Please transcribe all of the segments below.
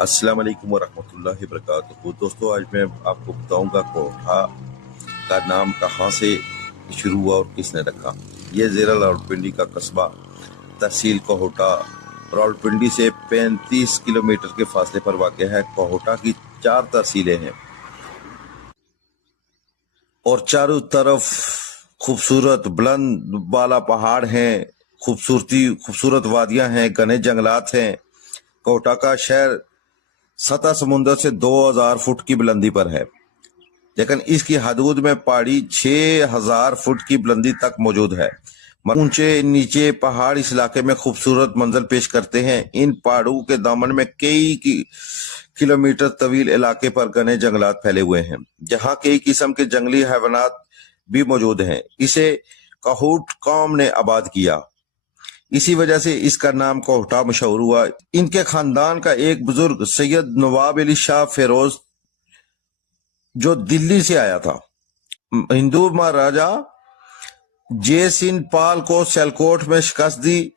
अस्सलाम वालेकुम वरहमतुल्लाहि वबरकातुहू। दोस्तों, आज मैं आपको बताऊंगा कोठा का नाम कहाँ से शुरू हुआ और किसने रखा। ये ज़िला रावलपिंडी का कस्बा तहसील कोहटा रावलपिंडी से 35 किलोमीटर के फासले पर वाक़ है। कोहटा की 4 तहसीलें हैं और चारों तरफ खूबसूरत बुलंद बाला पहाड़ हैं, खूबसूरत वादियां हैं, घने जंगलात हैं। कोहटा का शहर सतह समुद्र से 2000 फुट की बुलंदी पर है, लेकिन इसकी हदूद में पहाड़ी 6000 फुट की बुलंदी तक मौजूद है। ऊंचे नीचे पहाड़ इस इलाके में खूबसूरत मंजर पेश करते हैं। इन पहाड़ों के दामन में कई किलोमीटर तवील इलाके पर घने जंगलात फैले हुए हैं, जहां कई किस्म के जंगली हैवानात भी मौजूद हैं। इसे कहूट कौम ने आबाद किया, इसी वजह से इसका नाम कोहटा मशहूर हुआ। इनके खानदान का एक बुजुर्ग सैयद नवाब अली शाह फिरोज जो दिल्ली से आया था, हिंदू महाराजा जयसिंह पाल को सियालकोट में शिकस्त दी।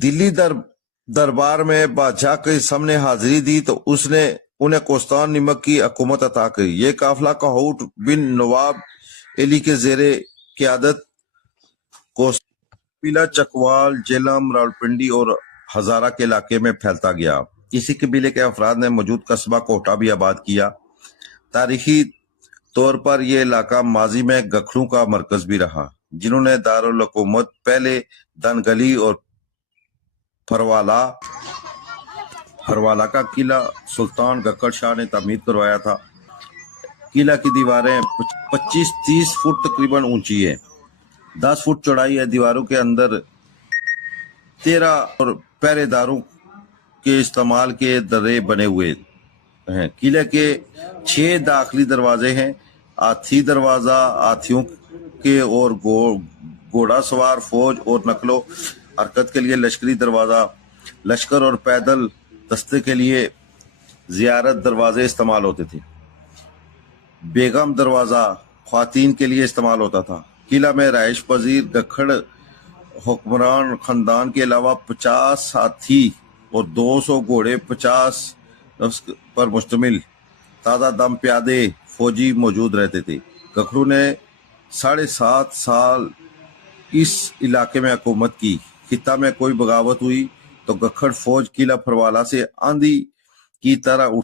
दिल्ली दरबार में बादशाह के सामने हाजिरी दी तो उसने उन्हें कोस्तान निमक की हुकूमत अता की। ये काफिला कहूट बिन नवाब अली के जेरे क़यादत कबीला चकवाल, जेलम, रावलपिंडी और हजारा के इलाके में फैलता गया। इसी कबीले के अफराद ने मौजूद कस्बा कोहटा भी आबाद किया। तारीखी तौर पर यह इलाका माजी में गखड़ों का मरकज भी रहा, जिन्होंने दारुल हुकूमत पहले दनगली और फरवाला का किला सुल्तान गक्कड़ शाह ने तामीर करवाया था। किला की दीवारें 25-30 फुट तकरीबन ऊंची है, 10 फुट चौड़ाई है। दीवारों के अंदर 13 और पहरेदारों के इस्तेमाल के दर्रे बने हुए हैं। किले के 6 दाखिली दरवाजे हैं। हाथी दरवाजा हाथियों के और घोड़ा सवार फौज और नकलो हरकत के लिए लश्करी दरवाजा, लश्कर और पैदल दस्ते के लिए जियारत दरवाजे इस्तेमाल होते थे। बेगम दरवाजा ख्वातीन के लिए इस्तेमाल होता था। किला में रहायश पजीर गखड़ हुक्मरान खानदान के अलावा 50 हाथी और 200 घोड़े, 50 पर मुश्तमिल ताज़ा दम प्यादे फौजी मौजूद रहते थे। गखड़ों ने 7.5 साल इस इलाके में हुकूमत की। खिता में कोई बगावत हुई तो गखड़ फौज किला फरवाला से आंधी की तरह